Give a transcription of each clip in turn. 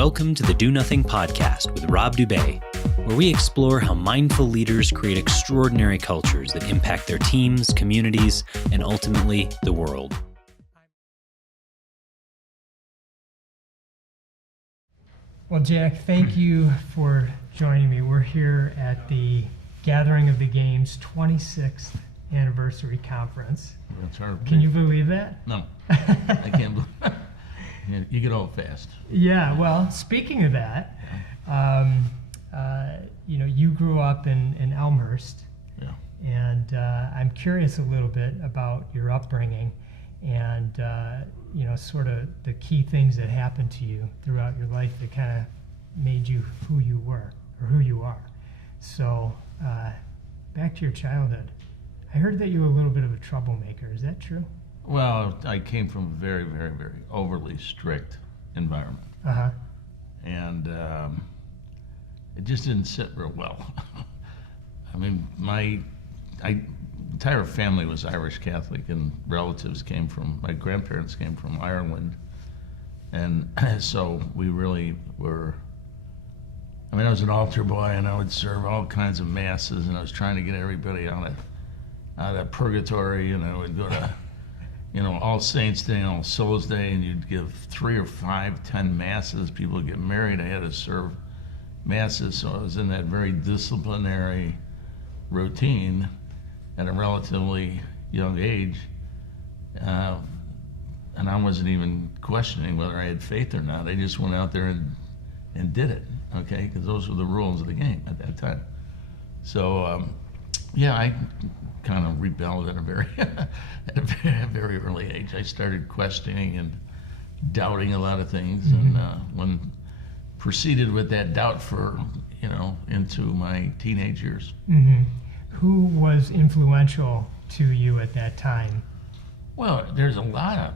Welcome to the Do Nothing Podcast with Rob Dubay, where we explore how mindful leaders create extraordinary cultures that impact their teams, communities, and ultimately the world. Well, Jack, thank you for joining me. We're here at the Gathering of the Games 26th Anniversary Conference. That's hard. Can you believe that? No, I can't believe it. You get old fast. Yeah, well, speaking of that, you grew up in Elmhurst. Yeah. And I'm curious a little bit about your upbringing and, sort of the key things that happened to you throughout your life that kind of made you who you were or who you are. So back to your childhood. I heard that you were a little bit of a troublemaker. Is that true? Well, I came from a very, very, very overly strict environment. Uh-huh. And it just didn't sit real well. I mean, my entire family was Irish Catholic, and my grandparents came from Ireland. And so we really were, I was an altar boy, and I would serve all kinds of masses, and I was trying to get everybody out of purgatory, and I would go to, All Saints Day and All Souls Day, and you'd give 3 or 5, 10 masses. People would get married. I had to serve masses, so I was in that very disciplinary routine at a relatively young age, and I wasn't even questioning whether I had faith or not. I just went out there and did it, okay? Because those were the rules of the game at that time. So, I kind of rebelled at a very early age. I started questioning and doubting a lot of things, mm-hmm. and proceeded with that doubt for into my teenage years. Mm-hmm. Who was influential to you at that time? Well, there's a lot of,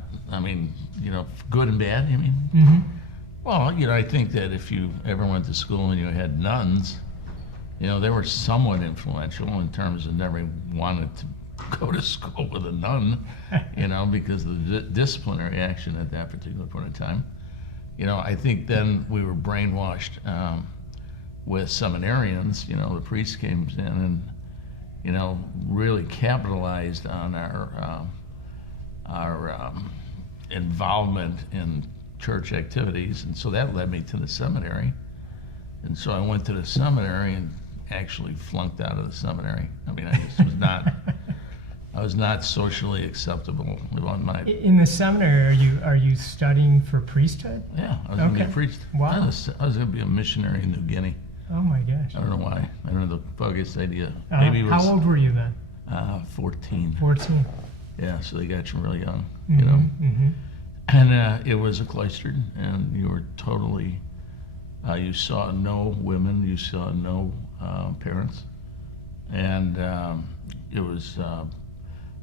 good and bad, you mean? Mm-hmm. Well, I think that if you ever went to school and you had nuns, they were somewhat influential in terms of never wanted to go to school with a nun, because of the disciplinary action at that particular point in time. I think then we were brainwashed with seminarians. The priests came in and, really capitalized on our involvement in church activities, and so that led me to the seminary. And so I went to the seminary and actually flunked out of the seminary. I just was not. I was not socially acceptable on my. In the seminary, are you studying for priesthood? Yeah, I was going to be a priest. Wow. I was going to be a missionary in New Guinea. Oh my gosh. I don't know why. I don't have the foggiest idea. Maybe it was, how old were you then? 14. 14. Yeah, so they got you really young, mm-hmm, Mm-hmm. And it was a cloistered, and you were totally. You saw no women. You saw no parents, and it was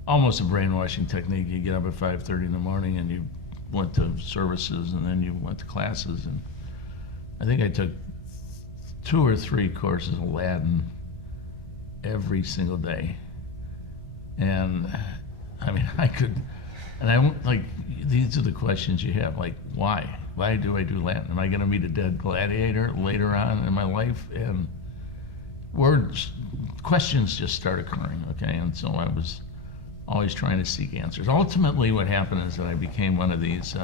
almost a brainwashing technique. You get up at 5:30 in the morning, and you went to services, and then you went to classes, and I think I took 2 or 3 courses of Latin every single day, and I could, and I won't, these are the questions you have, why? Why do I do Latin? Am I going to meet a dead gladiator later on in my life? And questions just start occurring, okay? And so I was always trying to seek answers. Ultimately, what happened is that I became one of these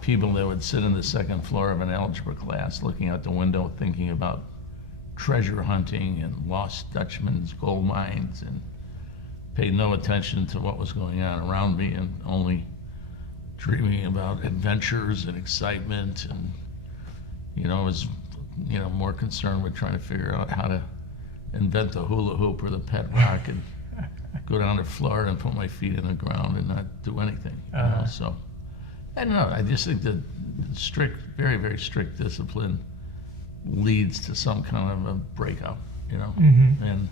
people that would sit in the second floor of an algebra class looking out the window thinking about treasure hunting and lost Dutchman's gold mines, and paid no attention to what was going on around me, and only dreaming about adventures and excitement, and was more concerned with trying to figure out how to invent the hula hoop or the pet rock and go down to Florida and put my feet in the ground and not do anything. Uh-huh. So I don't know. I just think that very, very strict discipline leads to some kind of a breakout, Mm-hmm. And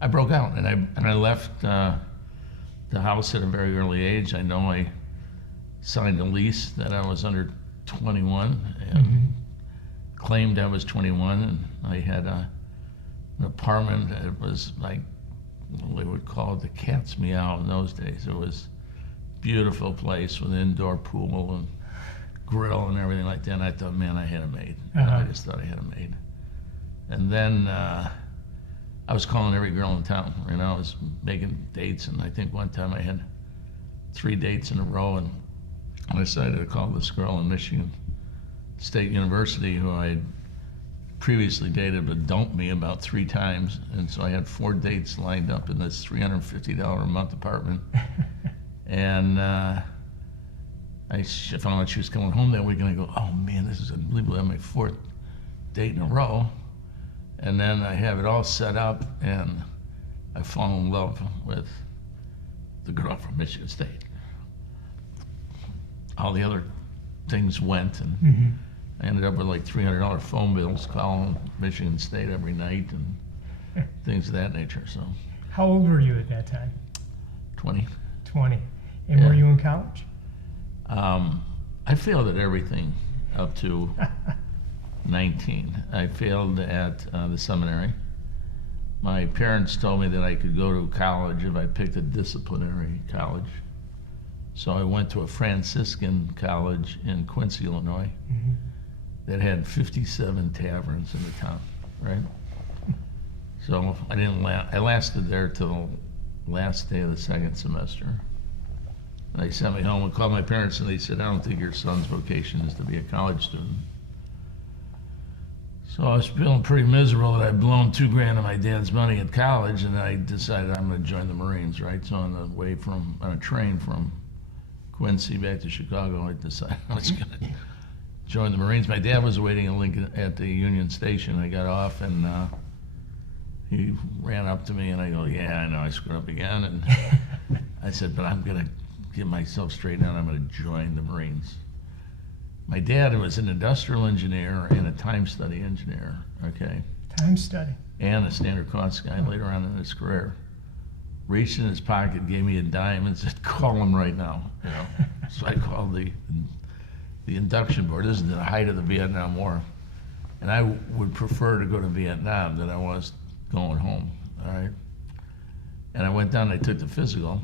I broke out, and I left the house at a very early age. I know I signed a lease that I was under 21 and mm-hmm. claimed I was 21, and I had an apartment. It was like they would call it the cat's meow in those days. It was a beautiful place with an indoor pool and grill and everything like that. And I thought, man, I had it made. Uh-huh. I just thought I had it made. And then I was calling every girl in town. I was making dates, and I think one time I had 3 dates in a row, and I decided to call this girl in Michigan State University who I had previously dated but dumped me about 3 times, and so I had 4 dates lined up in this $350 a month apartment. And I found out she was coming home that week, and I go, oh man, this is unbelievable. I had my 4th date in a row. And then I have it all set up, and I fall in love with the girl from Michigan State. All the other things went, and I ended up with like $300 phone bills calling Michigan State every night and things of that nature. So, How old were you at that time? 20. 20. And Yeah. were you in college? I failed at everything up to 19. I failed at the seminary. My parents told me that I could go to college if I picked a disciplinary college. So I went to a Franciscan college in Quincy, Illinois, that had 57 taverns in the town, right? So I didn't I lasted there till the last day of the 2nd semester. And they sent me home and called my parents, and they said, I don't think your son's vocation is to be a college student. So I was feeling pretty miserable that I'd blown $2,000 of my dad's money at college, and I decided I'm going to join the Marines, right? So on the way on a train from Quincy back to Chicago, I decided I was going to join the Marines. My dad was waiting in Lincoln at the Union Station. I got off, and he ran up to me, and I go, yeah, I know I screwed up again. And I said, but I'm going to get myself straightened out. I'm going to join the Marines. My dad was an industrial engineer and a time study engineer, okay? Time study. And a standard cost guy later on in his career. Reached in his pocket, gave me a dime, and said, call him right now. So I called the induction board. This is the height of the Vietnam War. And I would prefer to go to Vietnam than I was going home, all right? And I went down and I took the physical,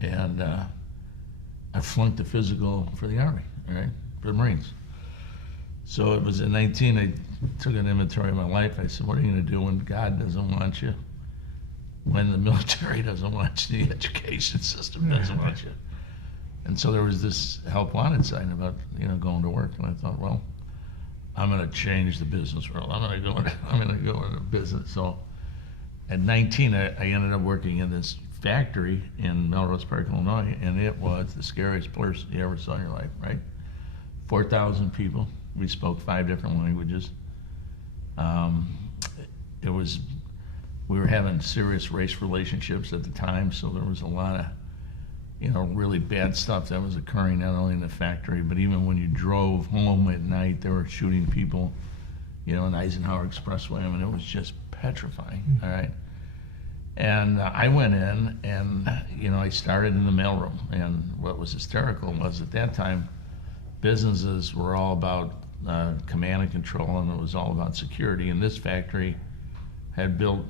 and I flunked the physical for the Army, all right, for the Marines. So it was in 19, I took an inventory of my life. I said, what are you going to do when God doesn't want you? When the military doesn't want you, the education system doesn't want you. And so there was this help wanted sign about, going to work. And I thought, well, I'm going to change the business world. I'm going to go into business. So at 19, I ended up working in this factory in Melrose Park, Illinois, and it was the scariest place you ever saw in your life, right? 4,000 people. We spoke 5 different languages. We were having serious race relationships at the time, so there was a lot of, really bad stuff that was occurring not only in the factory, but even when you drove home at night, they were shooting people, in Eisenhower Expressway. I mean, it was just petrifying, all right? And I went in and, I started in the mailroom. And what was hysterical was at that time, businesses were all about command and control, and it was all about security. And this factory had built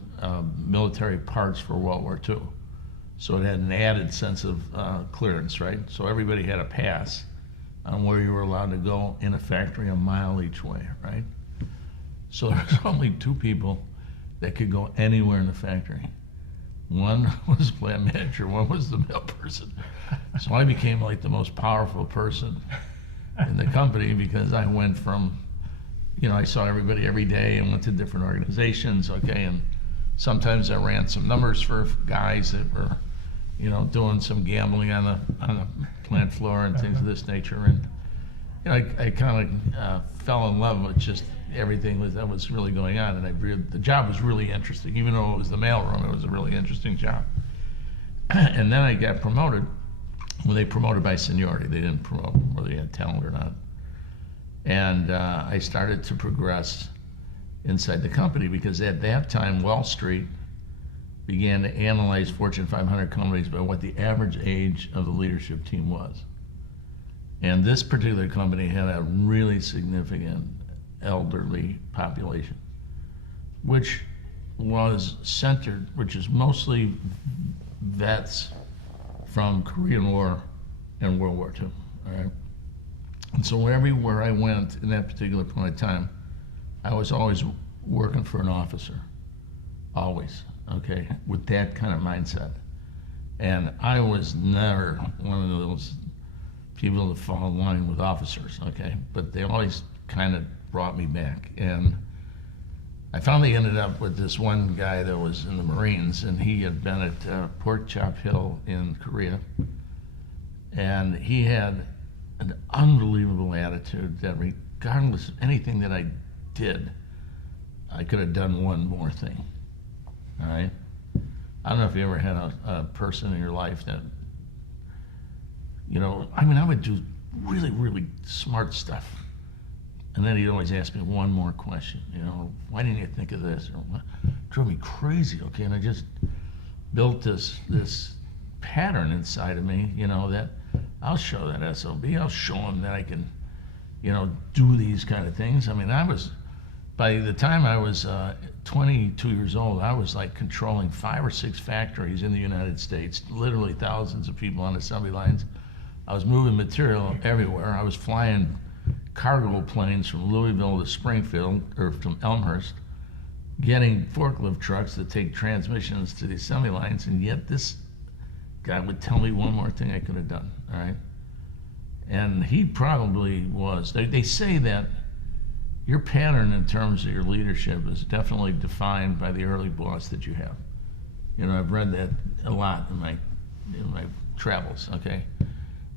military parts for World War II. So it had an added sense of clearance, right? So everybody had a pass on where you were allowed to go in a factory a mile each way, right? So there was only 2 people that could go anywhere in the factory. One was plant manager, one was the mail person. So I became like the most powerful person in the company because I went from, I saw everybody every day and went to different organizations, okay, and sometimes I ran some numbers for guys that were, doing some gambling on the plant floor and things of this nature. And, I kind of fell in love with just everything that was really going on, and the job was really interesting. Even though it was the mailroom, it was a really interesting job. And then I got promoted. Well, they promoted by seniority. They didn't promote whether you had talent or not. And I started to progress inside the company because at that time, Wall Street began to analyze Fortune 500 companies by what the average age of the leadership team was. And this particular company had a really significant elderly population, which is mostly vets from Korean War and World War II, all right? And so everywhere I went in that particular point of time, I was always working for an officer, always, okay, with that kind of mindset. And I was never one of those people that fall in line with officers, okay, but they always kind of brought me back. And I finally ended up with this one guy that was in the Marines, and he had been at Pork Chop Hill in Korea, and he had an unbelievable attitude that regardless of anything that I did, I could have done one more thing, all right? I don't know if you ever had a person in your life that, you know, I mean, I would do really, really smart stuff. And then he'd always ask me one more question, you know, why didn't you think of this? Or what drove me crazy, okay? And I just built this pattern inside of me, you know, that I'll show that SOB, I'll show him that I can, you know, do these kind of things. I mean, by the time I was 22 years old, I was like controlling 5 or 6 factories in the United States, literally thousands of people on assembly lines. I was moving material everywhere. I was flying cargo planes from Louisville to Springfield, or from Elmhurst, getting forklift trucks that take transmissions to the assembly lines, and yet this guy would tell me one more thing I could have done, all right? And he probably was. They say that your pattern in terms of your leadership is definitely defined by the early boss that you have. You know, I've read that a lot in my travels, okay?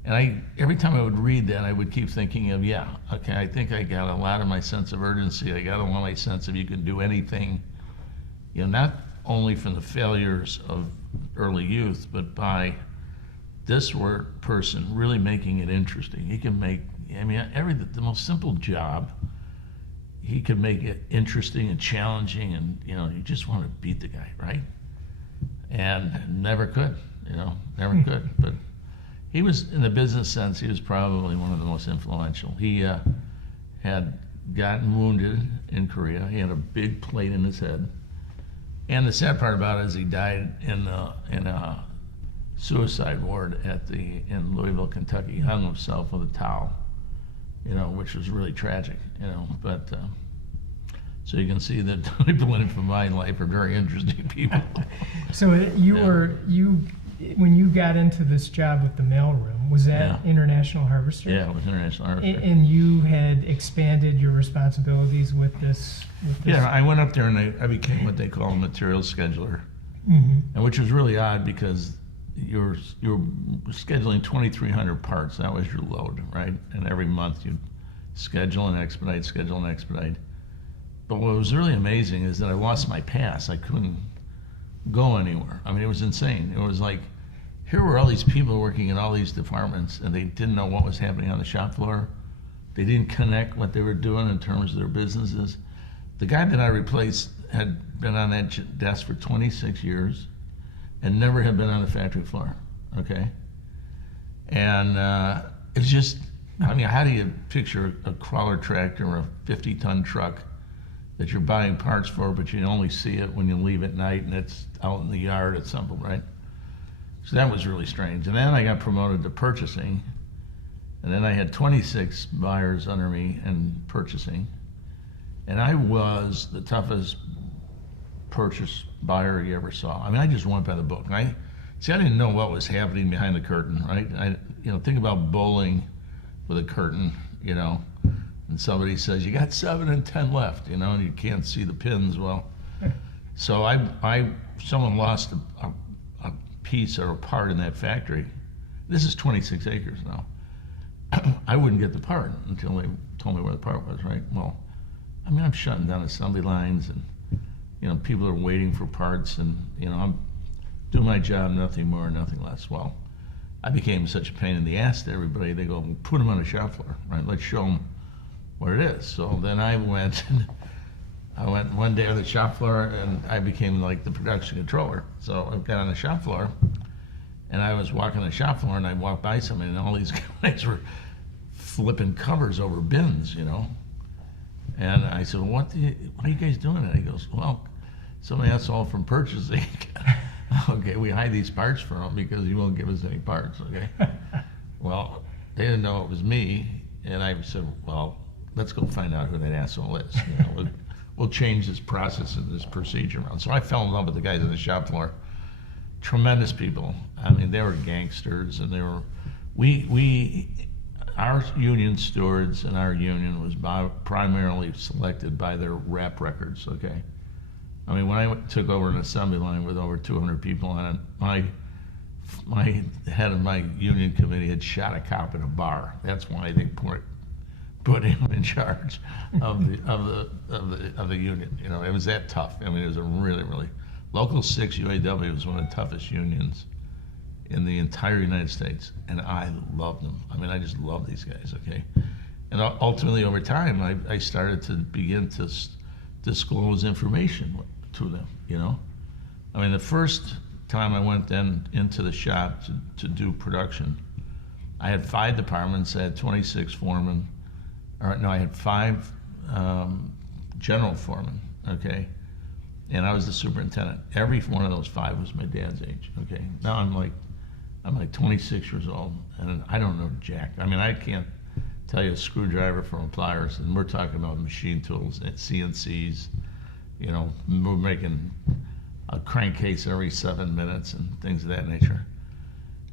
And every time I would read that, I would keep thinking of, yeah, okay, I think I got a lot of my sense of urgency. I got a lot of my sense of you can do anything, you know, not only from the failures of early youth, but by this person really making it interesting. He can make, I mean, the most simple job, he could make it interesting and challenging, and, you know, you just want to beat the guy, right? And never could, you know, never could. But he was, in the business sense, he was probably one of the most influential. He had gotten wounded in Korea. He had a big plate in his head. And the sad part about it is he died in a suicide ward in Louisville, Kentucky. He hung himself with a towel, you know, which was really tragic, you know. But so you can see that people in it from my life are very interesting people. So when you got into this job with the mailroom, was that International Harvester? Yeah, it was International Harvester. And you had expanded your responsibilities with this? Yeah, I went up there and I became what they call a material scheduler, and which was really odd because you're scheduling 2,300 parts. That was your load, right? And every month you'd schedule and expedite. But what was really amazing is that I lost my pass. I couldn't go anywhere. I mean, it was insane. It was like, here were all these people working in all these departments, and they didn't know what was happening on the shop floor. They didn't connect what they were doing in terms of their businesses. The guy that I replaced had been on that desk for 26 years and never had been on the factory floor, okay? And it's just, I mean, how do you picture a crawler tractor or a 50-ton truck that you're buying parts for, but you only see it when you leave at night and it's out in the yard at some point, right? So that was really strange. And then I got promoted to purchasing, and then I had 26 buyers under me in purchasing, and I was the toughest purchase buyer you ever saw. I mean, I just went by the book. I didn't know what was happening behind the curtain, right? Think about bowling with a curtain, you know, and somebody says, you got 7 and 10 left, you know, and you can't see the pins. Well, so someone lost a piece or a part in that factory. This is 26 acres now. I wouldn't get the part until they told me where the part was, right? Well, I mean, I'm shutting down assembly lines, and, you know, people are waiting for parts, and, you know, I'm doing my job, nothing more, nothing less. Well, I became such a pain in the ass to everybody. They go, well, put them on the shop floor, right? Let's show them what it is. So then I went one day on the shop floor, and I became like the production controller. So I got on the shop floor, and I was walking the shop floor, and I walked by somebody, and all these guys were flipping covers over bins, you know. And I said, well, what are you guys doing? And he goes, well, somebody else all from purchasing. Okay, we hide these parts for them because you won't give us any parts, okay? Well, they didn't know it was me, And I said, well, let's go find out who that asshole is. We'll change this process and this procedure around. So I fell in love with the guys on the shop floor. Tremendous people. I mean, they were gangsters, and they were, our union stewards and our union was primarily selected by their rap records, okay? I mean, when I took over an assembly line with over 200 people on it, my head of my union committee had shot a cop in a bar. That's why they put him in charge of the union. You know, it was that tough. I mean, it was a really Local 6 UAW was one of the toughest unions in the entire United States, and I loved them. I mean, I just love these guys. Okay, and ultimately over time, I started to begin to disclose information to them. You know, I mean, the first time I went then into the shop to do production, I had 5 departments. I had 26 foremen. I had 5 general foremen, okay? And I was the superintendent. Every one of those 5 was my dad's age, okay? Now I'm like 26 years old, and I don't know jack. I mean, I can't tell you a screwdriver from pliers, and we're talking about machine tools and CNCs. You know, we're making a crankcase every 7 minutes and things of that nature.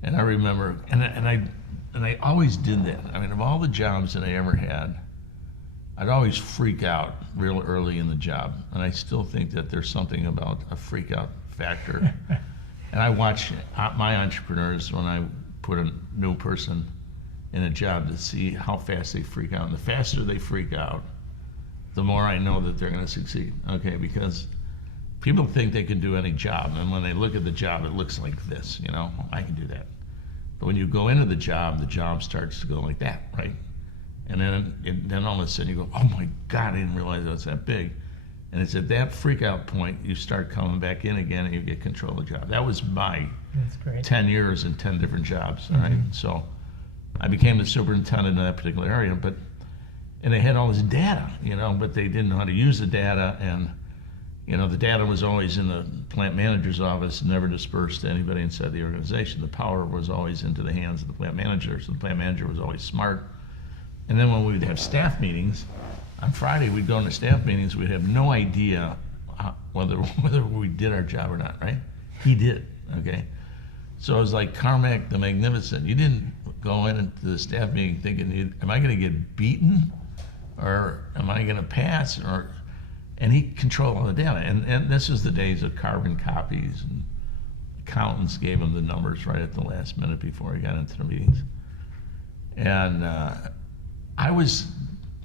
And I remember, and I always did that. I mean, of all the jobs that I ever had, I'd always freak out real early in the job. And I still think that there's something about a freak out factor. And I watch my entrepreneurs when I put a new person in a job to see how fast they freak out. And the faster they freak out, the more I know that they're going to succeed. Okay, because people think they can do any job. And when they look at the job, it looks like this, you know, I can do that. But when you go into the job starts to go like that, right? And then all of a sudden you go, oh my God, I didn't realize it was that big. And it's at that freak out point you start coming back in again and you get control of the job. That was my 10 years and 10 different jobs, all right? So I became the superintendent in that particular area, and they had all this data, you know, but they didn't know how to use the data, and you know, the data was always in the plant manager's office, never dispersed to anybody inside the organization. The power was always into the hands of the plant manager, so the plant manager was always smart. And then when we would have staff meetings, on Friday we'd go into staff meetings, we'd have no idea whether we did our job or not, right? He did, okay? So it was like Carmack the Magnificent. You didn't go into the staff meeting thinking, am I gonna get beaten? Or am I gonna pass? And he controlled all the data. And this is the days of carbon copies, and accountants gave him the numbers right at the last minute before he got into the meetings. And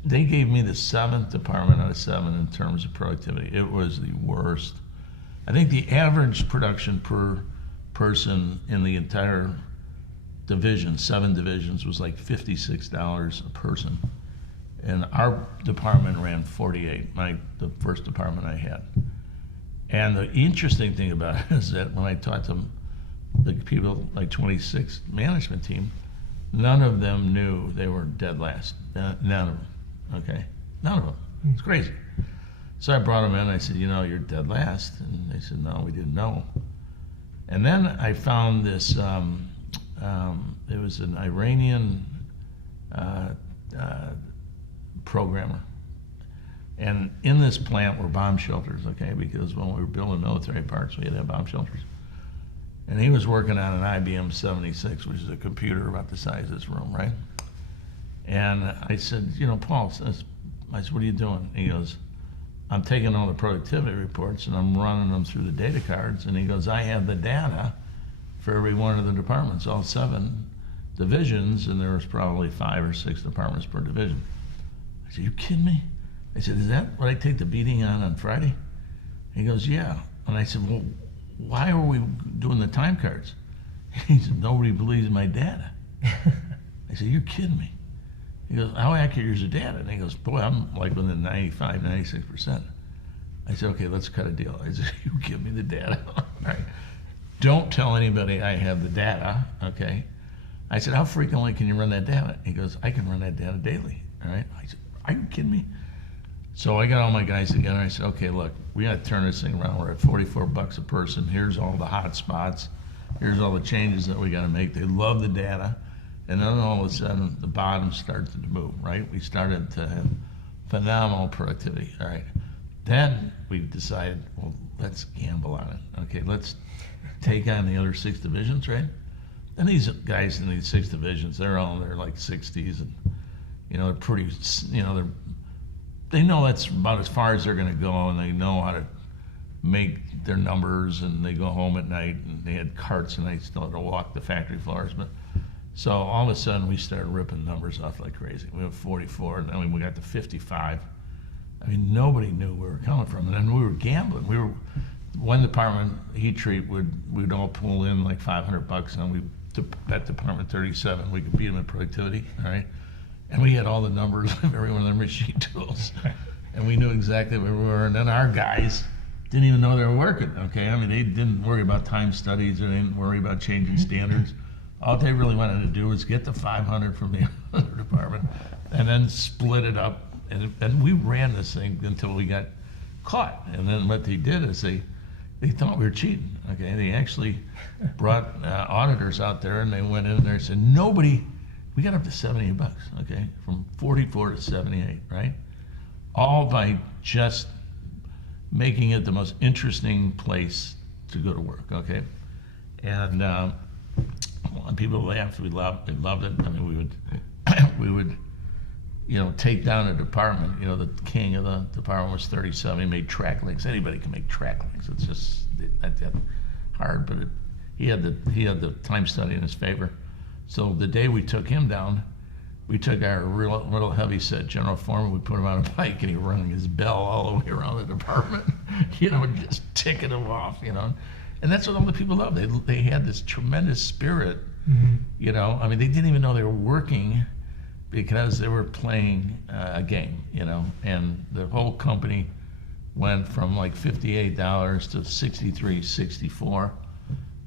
they gave me the 7th department out of 7 in terms of productivity. It was the worst. I think the average production per person in the entire division, 7 divisions, was like $56 a person. And our department ran 48, the first department I had. And the interesting thing about it is that when I talked to the people, like 26 management team, none of them knew they were dead last. None of them, okay? None of them. It's crazy. So I brought them in, I said, you know, you're dead last. And they said, no, we didn't know. And then I found this, it was an Iranian programmer. And in this plant were bomb shelters, okay? Because when we were building military parks, we had to have bomb shelters. And he was working on an IBM 76, which is a computer about the size of this room, right? And I said, you know, Paul, I said, what are you doing? He goes, I'm taking all the productivity reports and I'm running them through the data cards. And he goes, I have the data for every one of the departments, all 7 divisions, and there was probably 5 or 6 departments per division. I said, you kidding me? I said, is that what I take the beating on Friday? He goes, yeah. And I said, well, why are we doing the time cards? He said, nobody believes my data. I said, you're kidding me. He goes, how accurate is your data? And he goes, boy, I'm like within 95, 96%. I said, okay, let's cut a deal. I said, you give me the data. All right. Don't tell anybody I have the data, okay? I said, how frequently can you run that data? He goes, I can run that data daily, all right? I said, are you kidding me? So I got all my guys together. I said, okay, look, we got to turn this thing around. We're at $44 a person. Here's all the hot spots. Here's all the changes that we got to make. They love the data. And then all of a sudden, the bottom started to move, right? We started to have phenomenal productivity, all right? Then we decided, well, let's gamble on it, okay? Let's take on the other 6 divisions, right? And these guys in these 6 divisions, they're all in their like 60s, and they're pretty, they know that's about as far as they're gonna go, and they know how to make their numbers, and they go home at night, and they had carts, and they still had to walk the factory floors. But so all of a sudden, we started ripping numbers off like crazy. We were 44, and then we got to 55. I mean, nobody knew where we were coming from, and then we were gambling. We were one department, heat treat, we'd all pull in like $500, and we bet department 37. We could beat them in productivity, all right? And we had all the numbers of every one of their machine tools, and we knew exactly where we were. And then our guys didn't even know they were working, okay? I mean, they didn't worry about time studies, or they didn't worry about changing standards. All they really wanted to do was get the 500 from the other department and then split it up. And we ran this thing until we got caught. And then what they did is they thought we were cheating, okay? They actually brought auditors out there, and they went in there and said, we got up to $78, okay? From 44 to 78, right? All by just making it the most interesting place to go to work, okay? And people laughed, they loved it. I mean, we would, take down a department. The king of the department was 37. He made track links. Anybody can make track links. It's just that hard, but he had the time study in his favor. So the day we took him down, we took our real heavy set general foreman, we put him on a bike, and he rang his bell all the way around the department, just ticking him off, And that's what all the people love. They had this tremendous spirit, I mean, they didn't even know they were working because they were playing a game, And the whole company went from like $58 to $63, $64.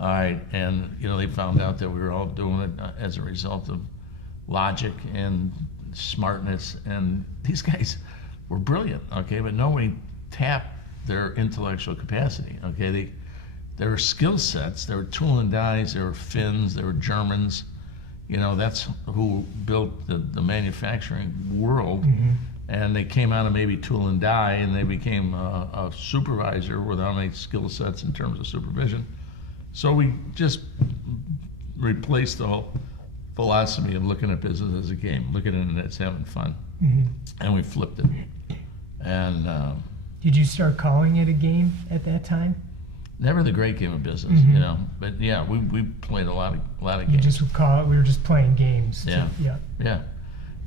All right, and they found out that we were all doing it as a result of logic and smartness, and these guys were brilliant, okay, but nobody tapped their intellectual capacity, okay? Their skill sets, they were tool and dies, they were Finns, they were Germans, that's who built the manufacturing world, and they came out of maybe tool and die, and they became a supervisor without any skill sets in terms of supervision. So we just replaced the whole philosophy of looking at business as a game, looking at it as having fun, and we flipped it. And did you start calling it a game at that time? Never the great game of business, But yeah, we played a lot of games. You just would call it, we were just playing games. Yeah.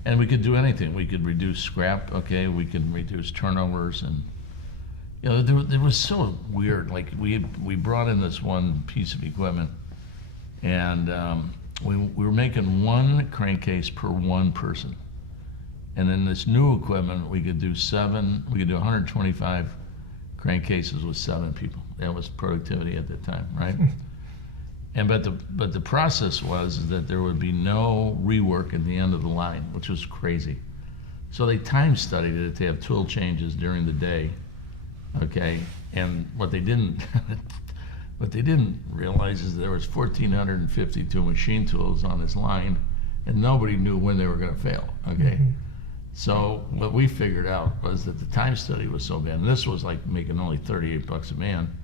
And we could do anything. We could reduce scrap, okay? We could reduce turnovers, and there was so weird. Like we brought in this one piece of equipment, and we were making one crankcase per one person. And then this new equipment, we could do 125 crankcases with 7 people. That was productivity at the time, right? But the process was that there would be no rework at the end of the line, which was crazy. So they time studied it to have tool changes during the day, okay? And what they didn't realize is there was 1,452 machine tools on this line, and nobody knew when they were going to fail, okay? So what we figured out was that the time study was so bad, and this was like making only $38 a man.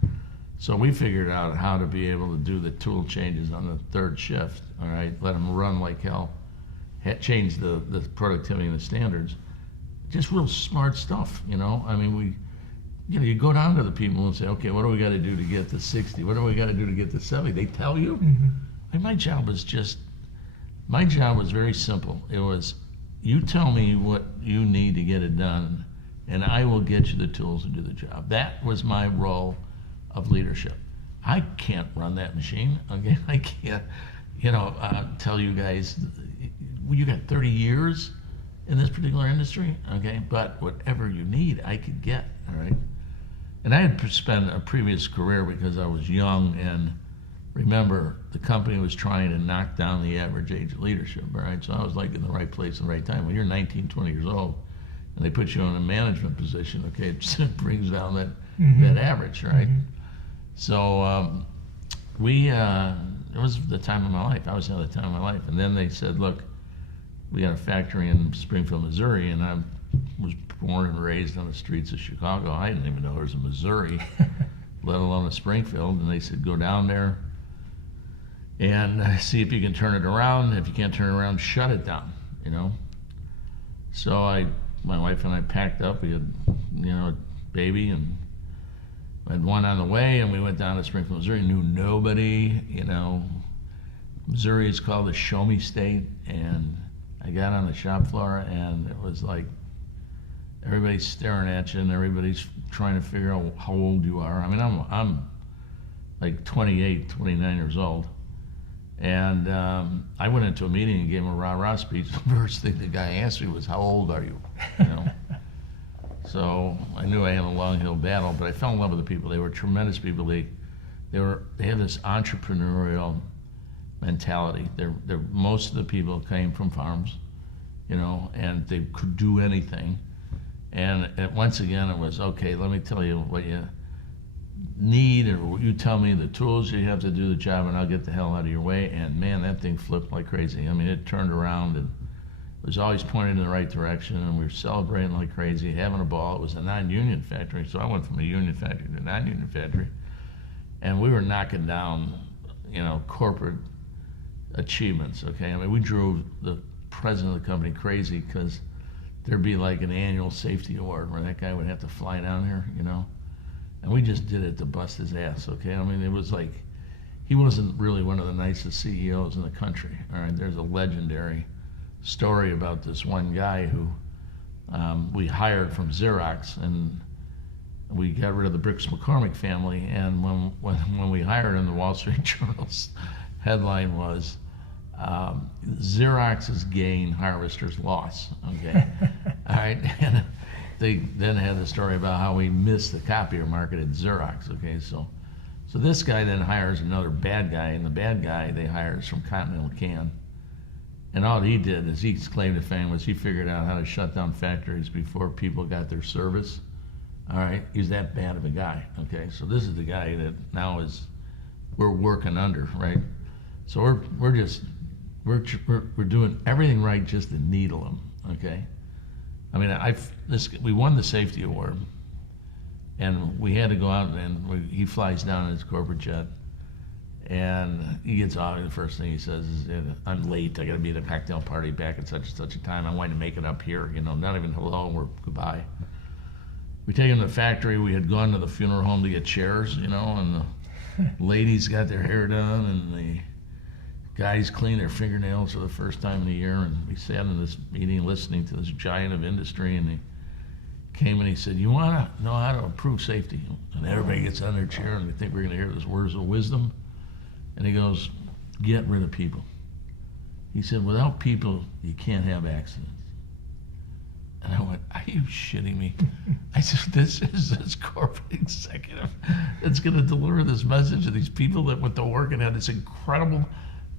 So we figured out how to be able to do the tool changes on the third shift, all right? Let them run like hell, change the productivity and the standards. Just real smart stuff, I mean, you go down to the people and say, okay, what do we got to do to get to 60? What do we got to do to get to 70? They tell you. Like my job was very simple. It was, you tell me what you need to get it done, and I will get you the tools to do the job. That was my role of leadership. I can't run that machine, okay? I can't, tell you guys, you got 30 years in this particular industry, okay? But whatever you need, I could get, all right? And I had spent a previous career because I was young, and remember, the company was trying to knock down the average age of leadership, all right? So I was like in the right place at the right time. When you're 19, 20 years old, and they put you in a management position, okay, it just brings down that average, right? So we it was the time of my life. I was having the time of my life. And then they said, look, we got a factory in Springfield, Missouri, and I was born and raised on the streets of Chicago. I didn't even know there was a Missouri, let alone a Springfield. And they said, go down there and see if you can turn it around. If you can't turn it around, shut it down, you know. So my wife and I packed up. We had, you know, a baby, and I had one on the way, and we went down to Springfield, Missouri. Knew nobody, you know. Missouri is called the show me state, and I got on the shop floor, and it was like everybody's staring at you, and everybody's trying to figure out how old you are. I mean, I'm like 28, 29 years old. And I went into a meeting and gave him a rah-rah speech. The first thing the guy asked me was, how old are you? You know? So I knew I had a long hill battle, but I fell in love with the people. They were tremendous people. They had this entrepreneurial mentality. Most of the people came from farms, you know, and they could do anything. And once again, it was, okay, let me tell you what you need, or you tell me the tools you have to do the job, and I'll get the hell out of your way. And man, that thing flipped like crazy. I mean, it turned around, and it was always pointed in the right direction, and we were celebrating like crazy, having a ball. It was a non-union factory, so I went from a union factory to a non-union factory, and we were knocking down, you know, corporate achievements. Okay, I mean, we drove the president of the company crazy, because there'd be like an annual safety award where that guy would have to fly down here, you know. And we just did it to bust his ass, okay? I mean, it was like, he wasn't really one of the nicest CEOs in the country, all right? There's a legendary story about this one guy who we hired from Xerox, and we got rid of the Brooks McCormick family, and when we hired him, the Wall Street Journal's headline was, Xerox's gain, harvester's loss, okay? All right, and they then had the story about how we missed the copier market at Xerox, okay? So this guy then hires another bad guy, and the bad guy they hired is from Continental Can. And all he did, is his claim to fame was he figured out how to shut down factories before people got their service. All right, he's that bad of a guy, okay? So this is the guy that now we're working under, right? So we're doing everything right just to needle him, okay? I mean, we won the safety award, and we had to go out, and he flies down in his corporate jet, and he gets off, and the first thing he says is, I'm late, I gotta be at a cocktail party back at such and such a time, I wanted to make it up here, you know, not even hello or goodbye. We take him to the factory. We had gone to the funeral home to get chairs, you know, and the ladies got their hair done, and the guys cleaned their fingernails for the first time in a year, and we sat in this meeting listening to this giant of industry, and he came and he said, you want to know how to improve safety? And everybody gets on their chair, and they think we're going to hear those words of wisdom. And he goes, get rid of people. He said, without people, you can't have accidents. And I went, are you shitting me? I said, this is this corporate executive that's going to deliver this message to these people that went to work and had this incredible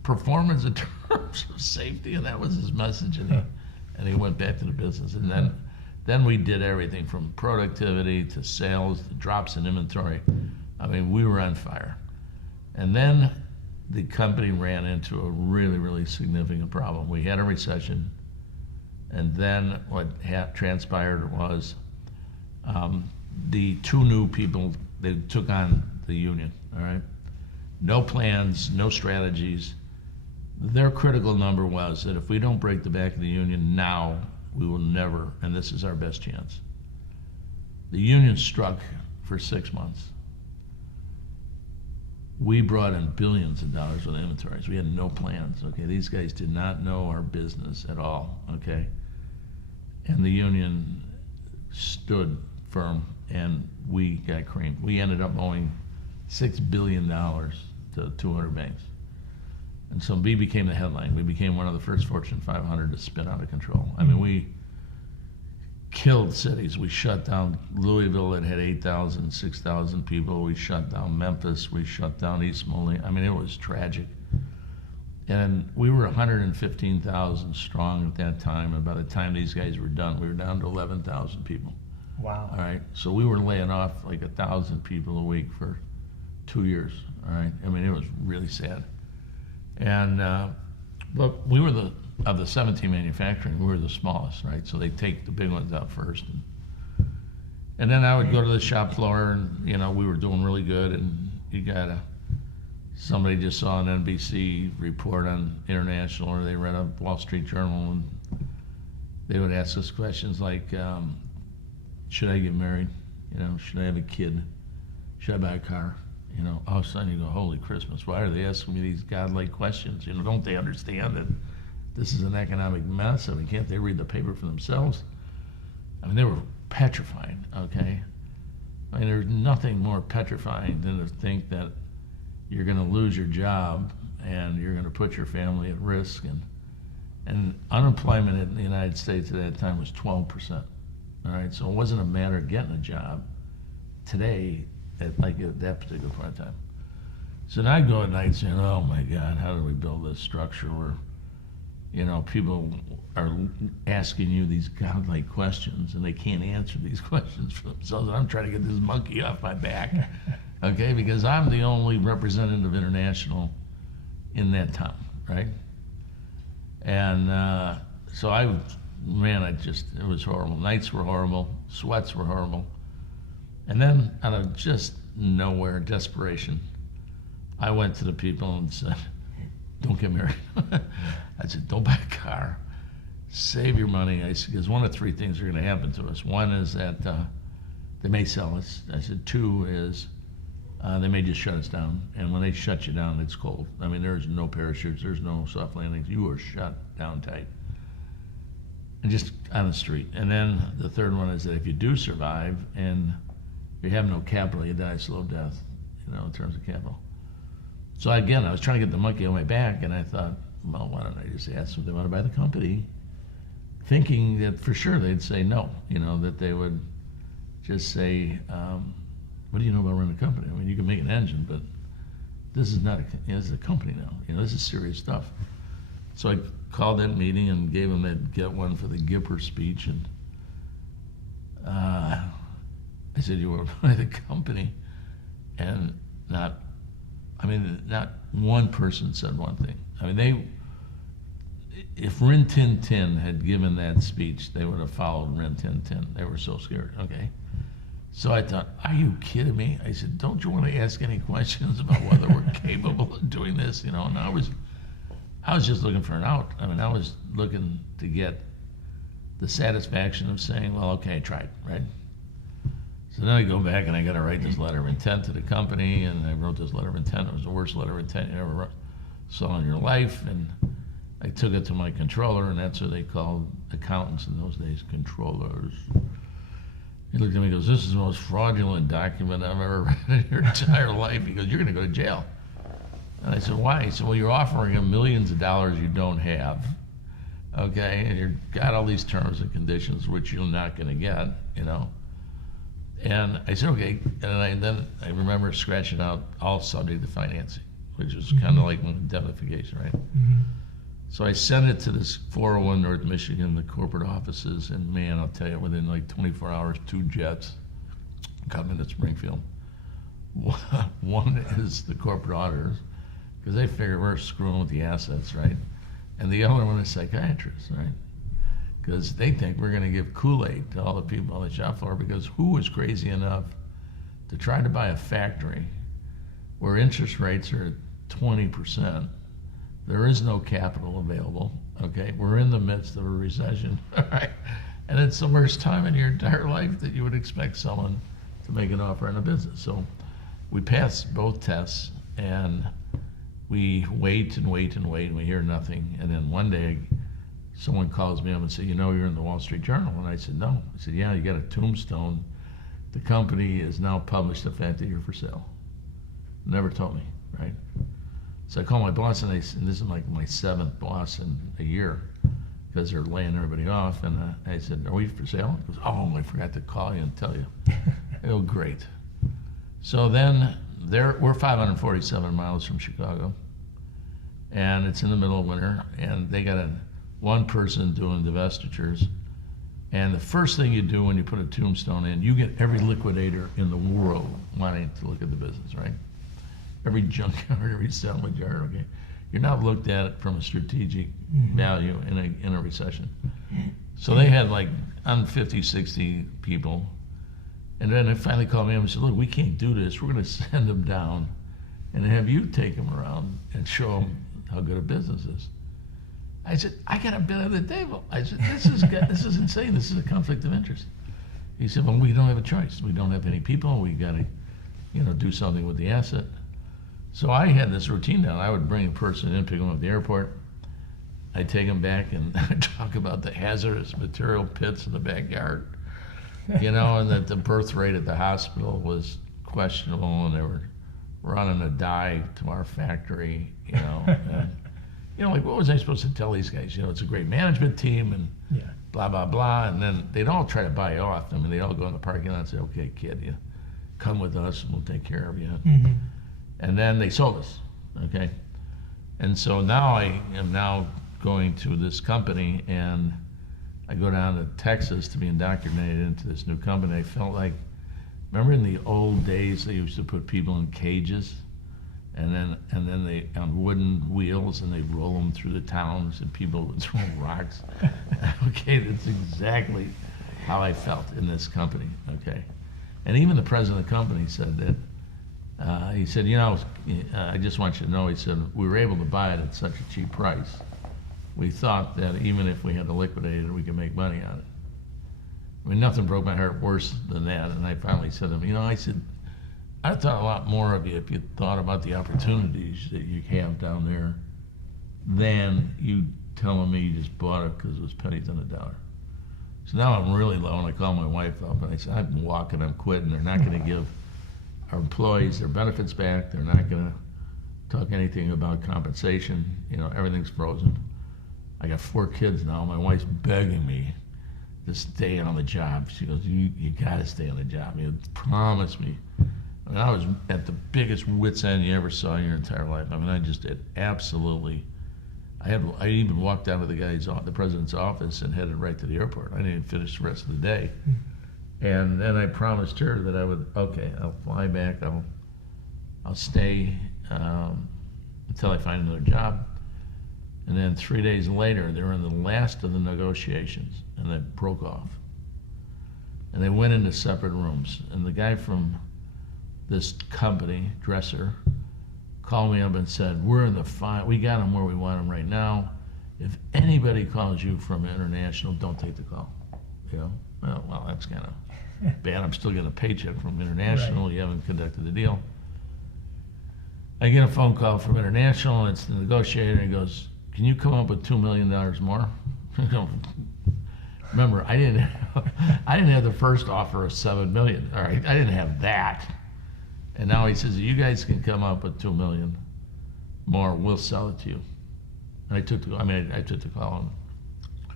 performance in terms of safety, and that was his message, and he went back to the business. And then we did everything from productivity to sales to drops in inventory. I mean, we were on fire. And then the company ran into a really, really significant problem. We had a recession, and then what transpired was the two new people, they took on the union, all right? No plans, no strategies. Their critical number was that if we don't break the back of the union now, we will never, and this is our best chance. The union struck for 6 months. We brought in billions of dollars with inventories. We had no plans, okay? These guys did not know our business at all, okay? And the union stood firm, and we got creamed. We ended up owing $6 billion to 200 banks. And so we became the headline. We became one of the first Fortune 500 to spin out of control. I mean, we killed cities. We shut down Louisville that had 8,000, 6,000 people. We shut down Memphis. We shut down East Moline. I mean, it was tragic. And we were 115,000 strong at that time. And by the time these guys were done, we were down to 11,000 people. Wow. All right. So we were laying off like 1,000 people a week for 2 years. All right. I mean, it was really sad. And but we were of the 17 manufacturing, we were the smallest, right? So they take the big ones out first. And then I would go to the shop floor, and we were doing really good, and somebody just saw an NBC report on international, or they read a Wall Street Journal, and they would ask us questions like, should I get married? Should I have a kid? Should I buy a car? All of a sudden you go, holy Christmas, why are they asking me these godlike questions? Don't they understand that this is an economic mess? Can't they read the paper for themselves? They were petrifying, okay? There's nothing more petrifying than to think that you're going to lose your job and you're going to put your family at risk. And unemployment in the United States at that time was 12%. All right, so it wasn't a matter of getting a job. Today, at that particular point in time. So now I go at night saying, oh my God, how do we build this structure where, people are asking you these godlike questions and they can't answer these questions for themselves. And I'm trying to get this monkey off my back, okay? Because I'm the only representative international in that town, right? And so it was horrible. Nights were horrible, sweats were horrible. And then out of just nowhere, desperation, I went to the people and said, don't get married. I said, don't buy a car. Save your money. I said, because one of three things are going to happen to us. One is that they may sell us. I said, two is they may just shut us down. And when they shut you down, it's cold. There's no parachutes. There's no soft landings. You are shut down tight. And just on the street. And then the third one is that if you do survive and you have no capital, you die a slow death, in terms of capital. So again, I was trying to get the monkey on my back, and I thought, well, why don't I just ask them if they want to buy the company, thinking that for sure they'd say no, that they would just say, what do you know about running a company? You can make an engine, but this is not this is a company now. This is serious stuff. So I called that meeting and gave them that get one for the Gipper speech, and I said, you want to buy the company? And not one person said one thing. If Rin Tin Tin had given that speech, they would have followed Rin Tin Tin. They were so scared, okay? So I thought, are you kidding me? I said, don't you want to ask any questions about whether we're capable of doing this? And I was just looking for an out. I was looking to get the satisfaction of saying, well, okay, I tried, right? So then I go back and I got to write this letter of intent to the company, and I wrote this letter of intent. It was the worst letter of intent you ever saw in your life, and I took it to my controller, and that's what they called accountants in those days, controllers. He looked at me and goes, this is the most fraudulent document I've ever read in your entire life. He goes, you're going to go to jail. And I said, why? He said, well, you're offering him millions of dollars you don't have, okay? And you've got all these terms and conditions which you're not going to get, And I said, okay. And then I remember scratching out all subject to financing, which was kind of like indemnification, right? Mm-hmm. So I sent it to this 401 North Michigan, the corporate offices, and man, I'll tell you, within like 24 hours, 2 jets come into Springfield. One is the corporate auditors, because they figure we're screwing with the assets, right? And the other one is psychiatrists, right? Because they think we're going to give Kool-Aid to all the people on the shop floor, because who is crazy enough to try to buy a factory where interest rates are at 20%? There is no capital available, okay? We're in the midst of a recession, all right? And it's the worst time in your entire life that you would expect someone to make an offer in a business. So we passed both tests, and we wait and wait and wait, and we hear nothing. And then one day, someone calls me up and says, you're in the Wall Street Journal. And I said, no. He said, yeah, you got a tombstone. The company has now published the fact that you're for sale. Never told me, right? So I called my boss, and this is like my 7th boss in a year, because they're laying everybody off. And I said, are we for sale? He goes, oh, I forgot to call you and tell you. Oh, great. So then we're 547 miles from Chicago, and it's in the middle of winter, and they got one person doing divestitures. And the first thing you do when you put a tombstone in, you get every liquidator in the world wanting to look at the business, right? Every junkyard, every salvage yard, okay? you're not looked at from a strategic value in a recession. So they had like 50, 60 people. And then they finally called me up and said, look, we can't do this. We're going to send them down and have you take them around and show them how good a business is. I said, I got a bid on the table. I said, this is insane. This is a conflict of interest. He said, well, we don't have a choice. We don't have any people. We got to, do something with the asset. So I had this routine down. I would bring a person in, pick them up at the airport. I'd take them back and talk about the hazardous material pits in the backyard, and that the birth rate at the hospital was questionable, and they were running a dye to our factory, and, like, what was I supposed to tell these guys? It's a great management team, and blah, blah, blah, and then they'd all try to buy you off. I mean, they'd all go in the parking lot and say, okay, kid, you come with us, and we'll take care of you. Mm-hmm. And then they sold us, okay? And so now I am going to this company, and I go down to Texas to be indoctrinated into this new company. I felt like, remember in the old days they used to put people in cages, and then they on wooden wheels, and they'd roll them through the towns, and people would throw rocks. Okay, that's exactly how I felt in this company. Okay, and even the president of the company said that. He said, I just want you to know, he said, we were able to buy it at such a cheap price. We thought that even if we had to liquidate it, we could make money on it. I mean, nothing broke my heart worse than that. And I finally said to him, I said, I thought a lot more of you if you thought about the opportunities that you have down there than you telling me you just bought it because it was pennies on the dollar. So now I'm really low, and I call my wife up, and I said, I'm walking, I'm quitting. They're not going to give our employees their benefits back. They're not going to talk anything about compensation. Everything's frozen. I got 4 kids now. My wife's begging me to stay on the job. She goes, you got to stay on the job. Promise me. I mean, I was at the biggest wit's end you ever saw in your entire life. I mean, I just did absolutely. I even walked out of the president's office and headed right to the airport. I didn't even finish the rest of the day. And then I promised her that I would, I'll fly back, I'll stay until I find another job. And then 3 days later, they were in the last of the negotiations, and they broke off. And they went into separate rooms. And the guy from this company, Dresser, called me up and said, we're in the final, we got him where we want him right now. If anybody calls you from international, don't take the call. Well, that's kind of bad. I'm still getting a paycheck from international. Right. You haven't conducted the deal. I get a phone call from international, and it's the negotiator, and he goes, can you come up with $2 million more? Remember, I didn't have the first offer of $7 million. All right, I didn't have that. And now he says, you guys can come up with $2 million more, we'll sell it to you. And I took the call,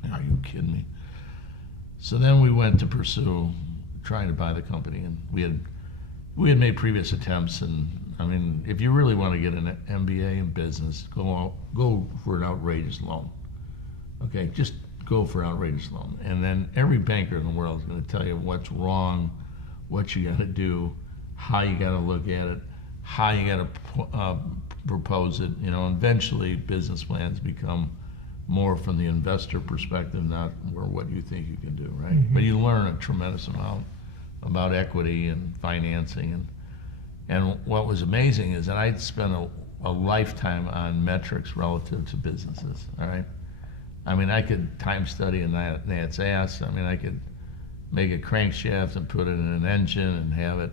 and are you kidding me? So then we went to pursue trying to buy the company, and we had made previous attempts. And I mean, if you really want to get an MBA in business, go for an outrageous loan. Okay, just go for an outrageous loan, and then every banker in the world is going to tell you what's wrong, what you got to do, how you got to look at it, how you got to propose it. Eventually business plans become more from the investor perspective, not what you think you can do, right? Mm-hmm. But you learn a tremendous amount about equity and financing. And what was amazing is that I'd spent a lifetime on metrics relative to businesses, all right? I mean, I could time study a gnat's ass. I mean, I could make a crankshaft and put it in an engine and have it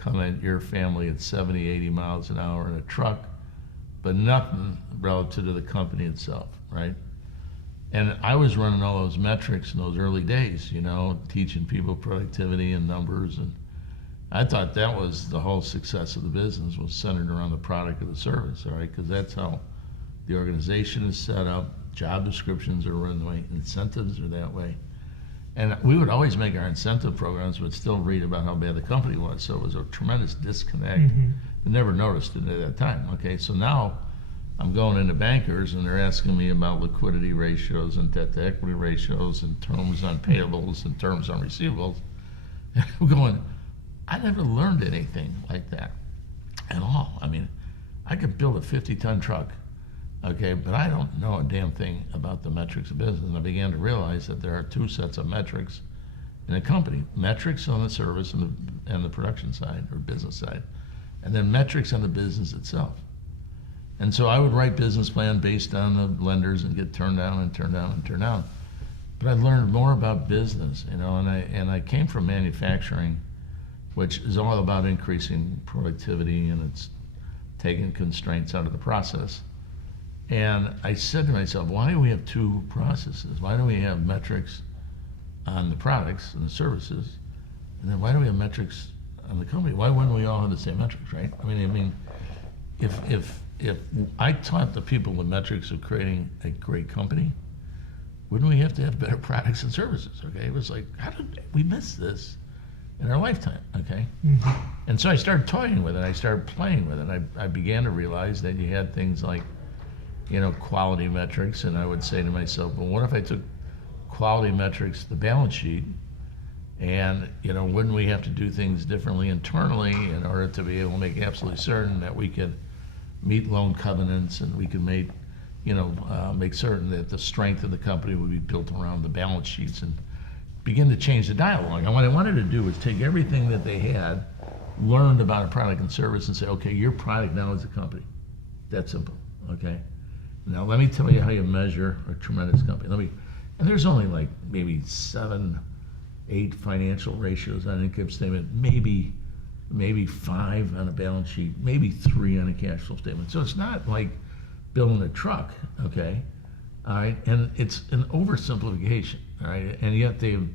come at your family at 70, 80 miles an hour in a truck, but nothing relative to the company itself, right? And I was running all those metrics in those early days, teaching people productivity and numbers. And I thought that was the whole success of the business, was centered around the product or the service, all right? Because that's how the organization is set up. Job descriptions are run that way. Incentives are that way. And we would always make our incentive programs, but still read about how bad the company was. So it was a tremendous disconnect. Mm-hmm. I never noticed it at that time. Okay, so now I'm going into bankers, and they're asking me about liquidity ratios and debt to equity ratios and terms on payables and terms on receivables. And I'm going, I never learned anything like that at all. I mean, I could build a 50-ton truck Okay, but I don't know a damn thing about the metrics of business. And I began to realize that there are two sets of metrics in a company: metrics on the service and the production side or business side, and then metrics on the business itself. And so I would write business plan based on the lenders and get turned down and turned down and turned down. But I learned more about business, and I came from manufacturing, which is all about increasing productivity, and it's taking constraints out of the process. And I said to myself, why do we have two processes? Why do we have metrics on the products and the services, and then why do we have metrics on the company? Why wouldn't we all have the same metrics, right? I mean, if I taught the people the metrics of creating a great company, wouldn't we have to have better products and services? Okay, it was like, how did we miss this in our lifetime? Okay, and so I started toying with it. I started playing with it. I began to realize that you had things like, quality metrics, and I would say to myself, well, what if I took quality metrics, the balance sheet, and wouldn't we have to do things differently internally in order to be able to make absolutely certain that we could meet loan covenants, and we could make certain that the strength of the company would be built around the balance sheets, and begin to change the dialogue. And what I wanted to do was take everything that they had learned about a product and service and say, okay, your product now is a company. That simple, okay? Now let me tell you how you measure a tremendous company. And there's only like maybe 7, 8 financial ratios on an income statement, maybe 5 on a balance sheet, maybe 3 on a cash flow statement. So it's not like building a truck, okay? All right, and it's an oversimplification, all right? And yet they've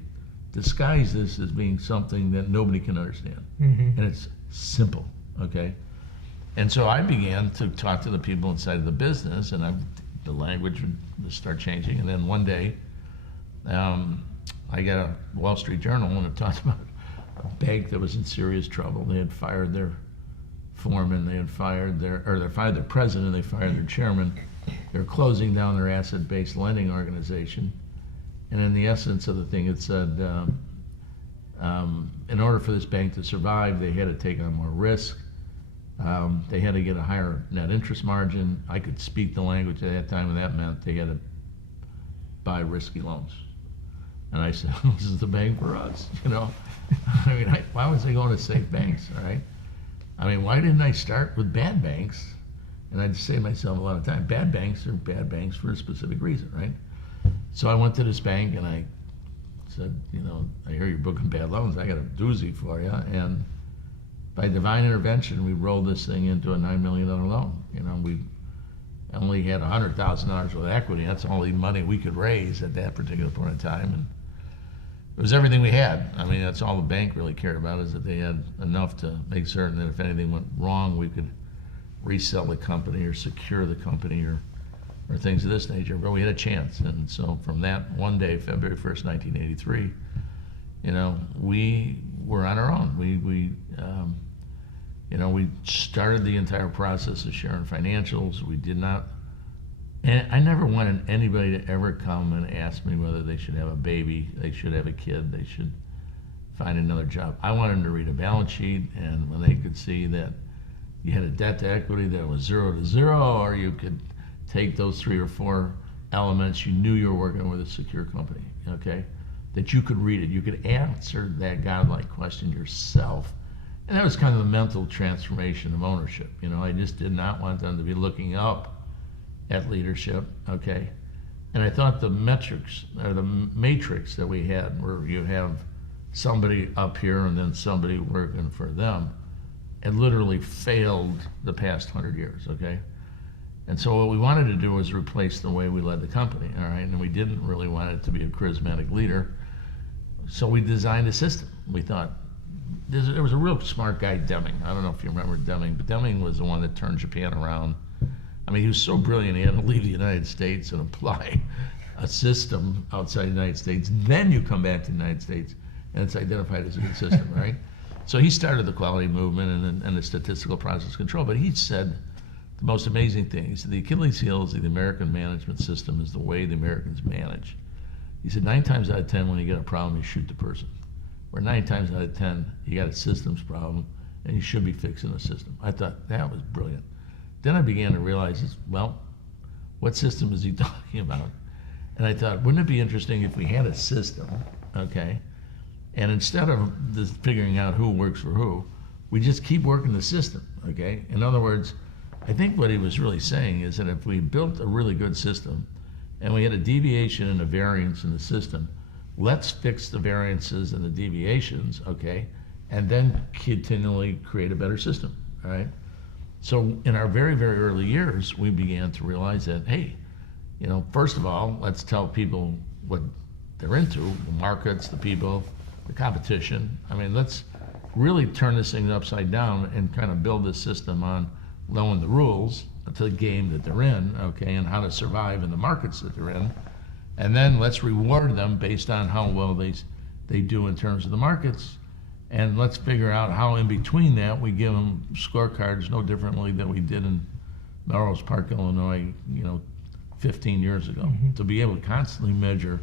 disguised this as being something that nobody can understand. And it's simple, okay? And so I began to talk to the people inside of the business, and the language would start changing. And then one day, I got a Wall Street Journal, and it talked about a bank that was in serious trouble. They had fired their foreman, they fired their president, they fired their chairman. They're closing down their asset-based lending organization. And in the essence of the thing, it said, in order for this bank to survive, they had to take on more risk. They had to get a higher net interest margin. I could speak the language at that time, and that meant they had to buy risky loans. And I said, this is the bank for us, I mean, why was I going to safe banks, all right? I mean, why didn't I start with bad banks? And I'd say to myself a lot of time, bad banks are bad banks for a specific reason, right? So I went to this bank and I said, I hear you're booking bad loans. I got a doozy for you. And by divine intervention, we rolled this thing into a $9 million loan. We only had $100,000 worth of equity. That's all the money we could raise at that particular point in time. And it was everything we had. I mean, that's all the bank really cared about, is that they had enough to make certain that if anything went wrong, we could resell the company or secure the company or things of this nature, but we had a chance. And so from that one day, February 1st, 1983, we were on our own. We started the entire process of sharing financials. We did not, and I never wanted anybody to ever come and ask me whether they should have a baby, they should have a kid, they should find another job. I wanted them to read a balance sheet, and when they could see that you had a debt to equity that was 0 to 0, or you could take those 3 or 4 elements, you knew you were working with a secure company, okay? That you could read it, you could answer that godlike question yourself. And that was kind of the mental transformation of ownership. I just did not want them to be looking up at leadership, okay? And I thought the metrics, or the matrix that we had, where you have somebody up here and then somebody working for them, had literally failed the past 100 years, okay? And so what we wanted to do was replace the way we led the company, all right? And we didn't really want it to be a charismatic leader. So we designed a system. We thought, there was a real smart guy, Deming. I don't know if you remember Deming, but Deming was the one that turned Japan around. I mean, he was so brilliant, he had to leave the United States and apply a system outside the United States. Then you come back to the United States, and it's identified as a good system, right? So he started the quality movement and the statistical process control, but he said the most amazing thing. He said, the Achilles heels of the American management system is the way the Americans manage. He said, 9 times out of 10, when you get a problem, you shoot the person. Or 9 times out of 10, you got a systems problem, and you should be fixing the system. I thought that was brilliant. Then I began to realize, well, what system is he talking about? And I thought, wouldn't it be interesting if we had a system, okay? And instead of just figuring out who works for who, we just keep working the system, okay? In other words, I think what he was really saying is that if we built a really good system and we had a deviation and a variance in the system, let's fix the variances and the deviations, okay? And then continually create a better system, all right? So in our very, very early years, we began to realize that, hey, you know, first of all, let's tell people what they're into, the markets, the people, the competition. I mean, let's really turn this thing upside down and kind of build this system on knowing the rules to the game that they're in, okay, and how to survive in the markets that they're in. And then let's reward them based on how well they do in terms of the markets. And let's figure out how in between that we give them scorecards no differently than we did in Melrose Park, Illinois, you know, 15 years ago, to be able to constantly measure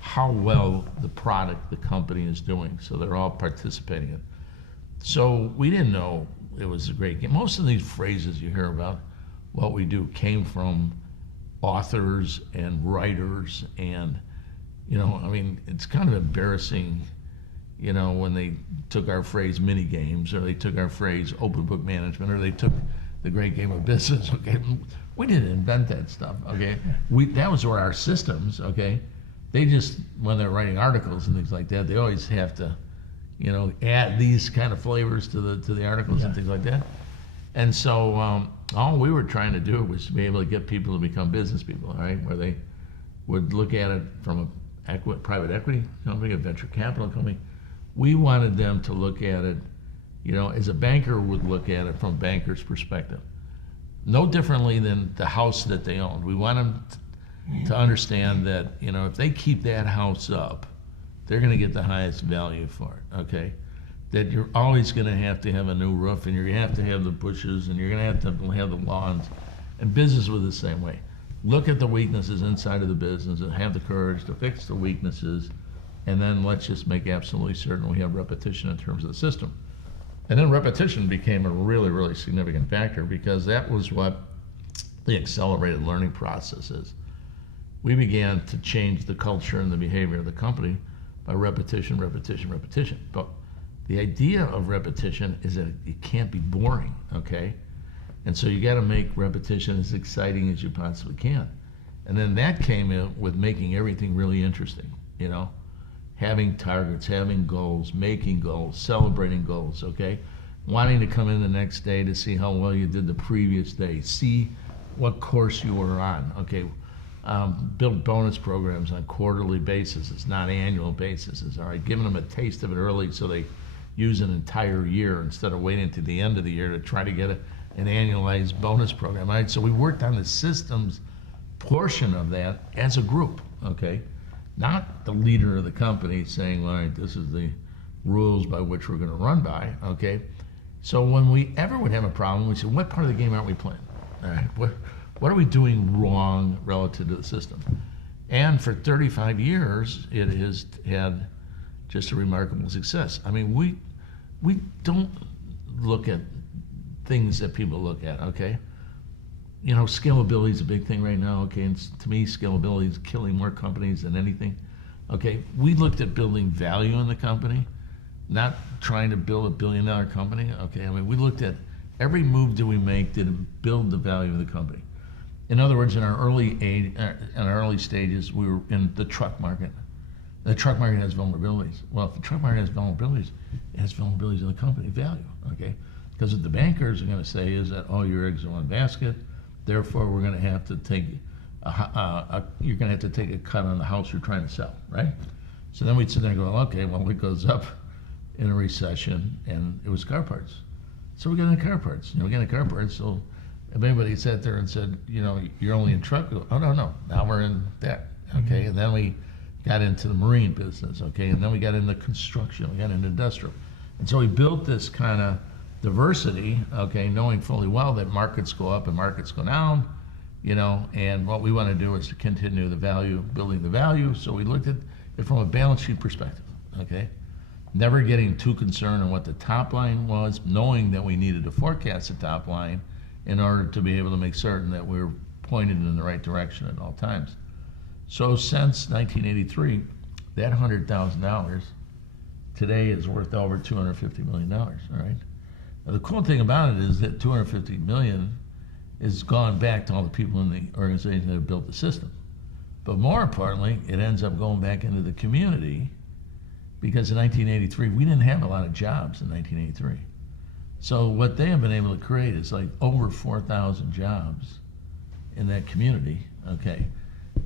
how well the product, the company is doing, so they're all participating in it. So we didn't know it was a great game. Most of these phrases you hear about what we do came from authors and writers, and, you know, I mean, it's kind of embarrassing, you know, when they took our phrase mini games, or they took our phrase open book management, or they took the great game of business, okay? We didn't invent that stuff, okay? That was where our systems, okay? They just, when they're writing articles and things like that, they always have to, you know, add these kind of flavors to the articles and things like that. And so all we were trying to do was to be able to get people to become business people, all right? Where they would look at it from a private equity company, a venture capital company. We wanted them to look at it, you know, as a banker would look at it from a banker's perspective. No differently than the house that they own. We want them to understand that, you know, if they keep that house up, they're going to get the highest value for it, okay? That you're always going to have a new roof, and you're going to have the bushes, and you're going to have the lawns. And business was the same way. Look at the weaknesses inside of the business and have the courage to fix the weaknesses, and then let's just make absolutely certain we have repetition in terms of the system. And then repetition became a really, really significant factor, because that was what the accelerated learning process is. We began to change the culture and the behavior of the company by repetition, repetition, repetition. But the idea of repetition is that it can't be boring, okay? And so you got to make repetition as exciting as you possibly can. And then that came in with making everything really interesting, you know? Having targets, having goals, making goals, celebrating goals, okay? Wanting to come in the next day to see how well you did the previous day, see what course you were on, okay? Build bonus programs on quarterly basis, not annual basis, all right? Giving them a taste of it early so they use an entire year instead of waiting to the end of the year to try to get an annualized bonus program, all right? So we worked on the systems portion of that as a group, okay? Not the leader of the company saying, all right, this is the rules by which we're going to run by, okay? So when we ever would have a problem, we said, what part of the game aren't we playing? All right, what are we doing wrong relative to the system? And for 35 years, it has had just a remarkable success. I mean, we don't look at things that people look at, okay? You know, scalability is a big thing right now, okay? And to me, scalability is killing more companies than anything, okay? We looked at building value in the company, not trying to build $1 billion company, okay? I mean, we looked at every move that we make, did it build the value of the company? In other words, in our early stages, we were in the truck market. The truck market has vulnerabilities. Well, if the truck market has vulnerabilities, it has vulnerabilities in the company value, okay? Because what the bankers are going to say is that all your eggs are in one basket. Therefore, we're going to have to take you're going to have to take a cut on the house you're trying to sell, right? So then we'd sit there and go, okay, well, it goes up in a recession, and it was car parts. So we got into car parts. You know, we got into car parts. So if anybody sat there and said, you know, you're only in truck, go, oh no, now we're in that, okay? And then we got into the marine business, okay? And then we got into construction, we got into industrial. And so we built this kind of diversity, okay, knowing fully well that markets go up and markets go down, you know, and what we want to do is to continue the value, building the value. So we looked at it from a balance sheet perspective, okay? Never getting too concerned on what the top line was, knowing that we needed to forecast the top line in order to be able to make certain that we're pointed in the right direction at all times. So since 1983, that $100,000 today is worth over $250 million, all right? Now, the cool thing about it is that $250 million has gone back to all the people in the organization that have built the system. But more importantly, it ends up going back into the community, because in 1983, we didn't have a lot of jobs in 1983. So what they have been able to create is like over 4,000 jobs in that community, okay,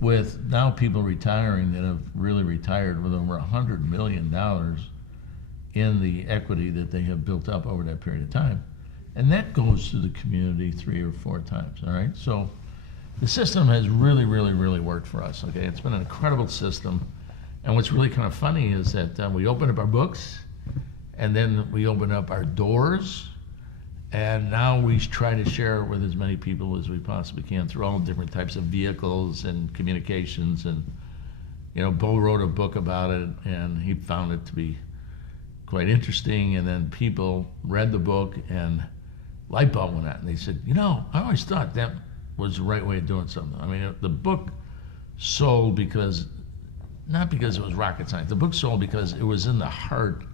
with now people retiring that have really retired with over $100 million in the equity that they have built up over that period of time. And that goes to the community 3 or 4 times, all right? So the system has really, really, really worked for us, okay? It's been an incredible system. And what's really kind of funny is that we open up our books, and then we open up our doors, and now we try to share it with as many people as we possibly can through all different types of vehicles and communications. And, you know, Bo wrote a book about it, and he found it to be quite interesting. And then people read the book, and light bulb went out, and they said, you know, I always thought that was the right way of doing something. I mean, the book sold because, not because it was rocket science. The book sold because it was in the heart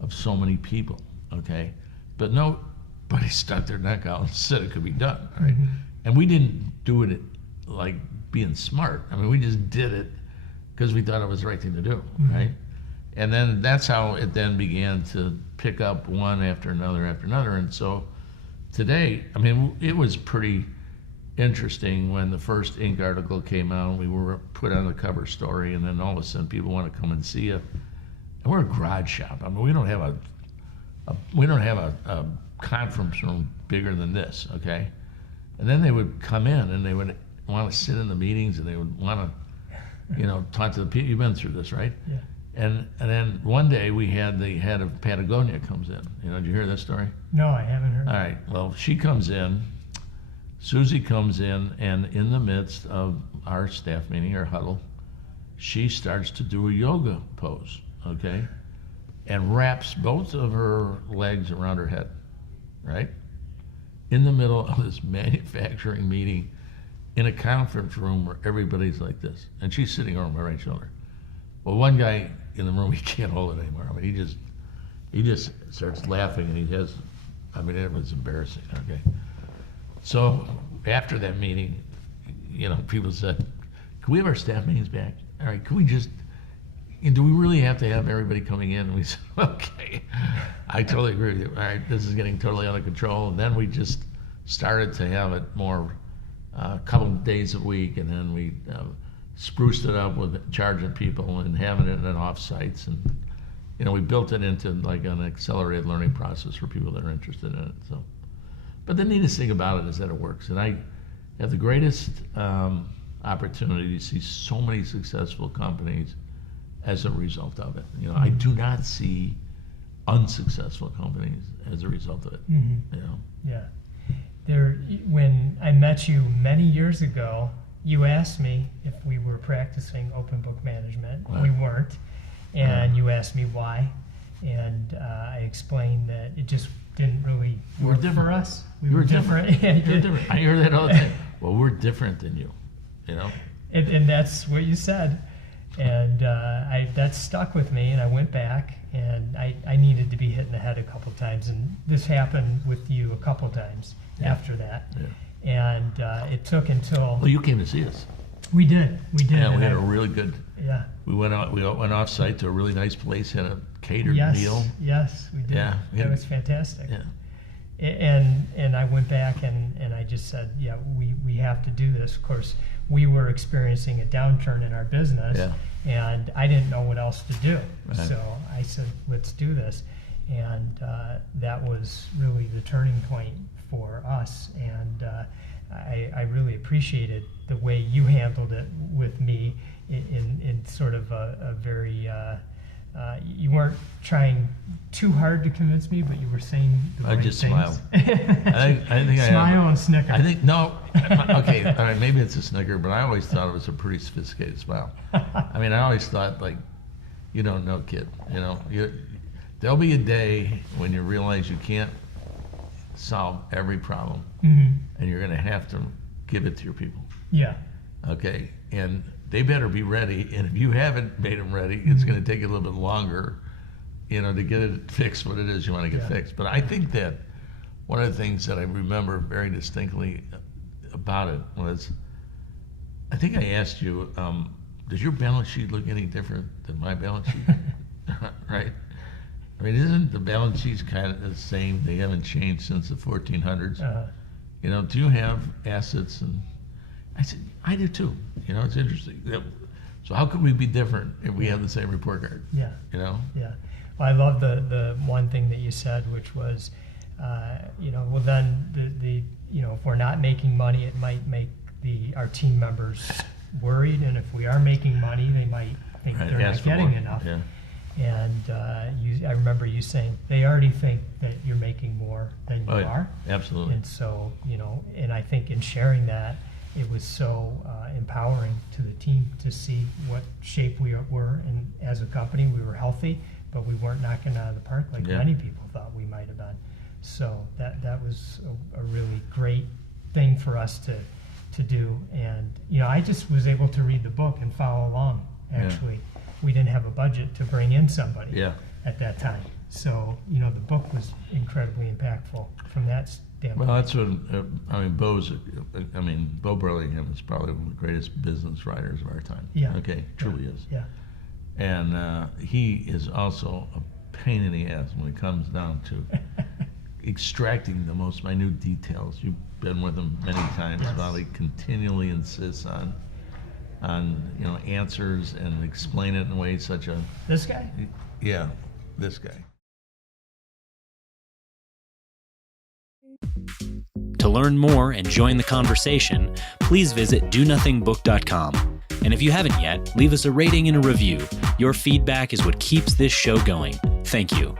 of so many people, okay? But nobody stuck their neck out and said it could be done, right? Mm-hmm. And we didn't do it like being smart. I mean, we just did it because we thought it was the right thing to do, mm-hmm. right? And then that's how it then began to pick up one after another after another. And so today, I mean, it was pretty interesting when the first Inc. article came out. We were put on the cover story, and then all of a sudden people want to come and see you. And we're a garage shop. I mean, we don't have a conference room bigger than this, okay? And then they would come in and they would want to sit in the meetings, and they would want to, you know, talk to the people. You've been through this, right? Yeah. And then one day we had the head of Patagonia comes in. You know, did you hear that story? No, I haven't heard. All right. Well, she comes in. Susie comes in, and in the midst of our staff meeting, our huddle, she starts to do a yoga pose, okay? And wraps both of her legs around her head, right? In the middle of this manufacturing meeting in a conference room where everybody's like this. And she's sitting over my right shoulder. Well, one guy in the room, he can't hold it anymore. I mean, he just starts laughing, and it was embarrassing, okay? So after that meeting, you know, people said, can we have our staff meetings back? All right, can we just, do we really have to have everybody coming in? And we said, okay, I totally agree with you. All right, this is getting totally out of control. And then we just started to have it more, a couple of days a week, and then we spruced it up with charging people and having it in off-sites. And, you know, we built it into like an accelerated learning process for people that are interested in it, so. But the neatest thing about it is that it works. And I have the greatest opportunity to see so many successful companies as a result of it. You know, I do not see unsuccessful companies as a result of it. Mm-hmm. You know? Yeah. When I met you many years ago, you asked me if we were practicing open book management. Right. We weren't. And you asked me why. And I explained that it just didn't really work for us. We were different. Yeah, you're different. I hear that all the time. Well, we're different than you, you know? And that's what you said. And that stuck with me, and I went back, and I needed to be hit in the head a couple times. And this happened with you a couple times after that. Yeah. And it took until... Well, you came to see us. We did. Yeah, we had a really good... Yeah. We went off site to a really nice place, had a catered meal. Yes, we did. Yeah, that was fantastic. Yeah. And I went back and I just said, yeah, we have to do this. Of course, we were experiencing a downturn in our business, and I didn't know what else to do. Right. So I said, let's do this. And that was really the turning point for us. And I really appreciated the way you handled it with me in sort of a very, you weren't trying too hard to convince me, but you were saying the right things. Smiled. I think Smile and snicker. I think, no, okay, all right, maybe it's a snicker, but I always thought it was a pretty sophisticated smile. I mean, I always thought, like, you don't know, kid, you know, there'll be a day when you realize you can't solve every problem, and you're going to have to give it to your people. Yeah. Okay, and they better be ready. And if you haven't made them ready, it's going to take a little bit longer, to get it fixed what it is you want to get fixed. But I think that one of the things that I remember very distinctly about it was, I think I asked you, does your balance sheet look any different than my balance sheet? Right? I mean, isn't the balance sheets kind of the same? They haven't changed since the 1400s. Do you have assets? And I said, I do too. It's interesting. So how could we be different if we have the same report card? Yeah. Yeah. Well, I love the one thing that you said, which was, well then if we're not making money, it might make our team members worried, and if we are making money, they might think they're not getting enough. Yeah. And I remember you saying they already think that you're making more than you are. Absolutely. And so, and I think in sharing that, it was so empowering to the team to see what shape we were, and as a company, we were healthy, but we weren't knocking out of the park like many people thought we might have been. So that was a really great thing for us to do. And I just was able to read the book and follow along. Actually, we didn't have a budget to bring in somebody at that time. So the book was incredibly impactful from that standpoint. Well, that's what Bo Burlingham is probably one of the greatest business writers of our time. Yeah. Okay, truly is. Yeah. And he is also a pain in the ass when it comes down to extracting the most minute details. You've been with him many times. While he continually insists on answers and explain it in ways such a... This guy? Yeah, this guy. To learn more and join the conversation, please visit donothingbook.com. And if you haven't yet, leave us a rating and a review. Your feedback is what keeps this show going. Thank you.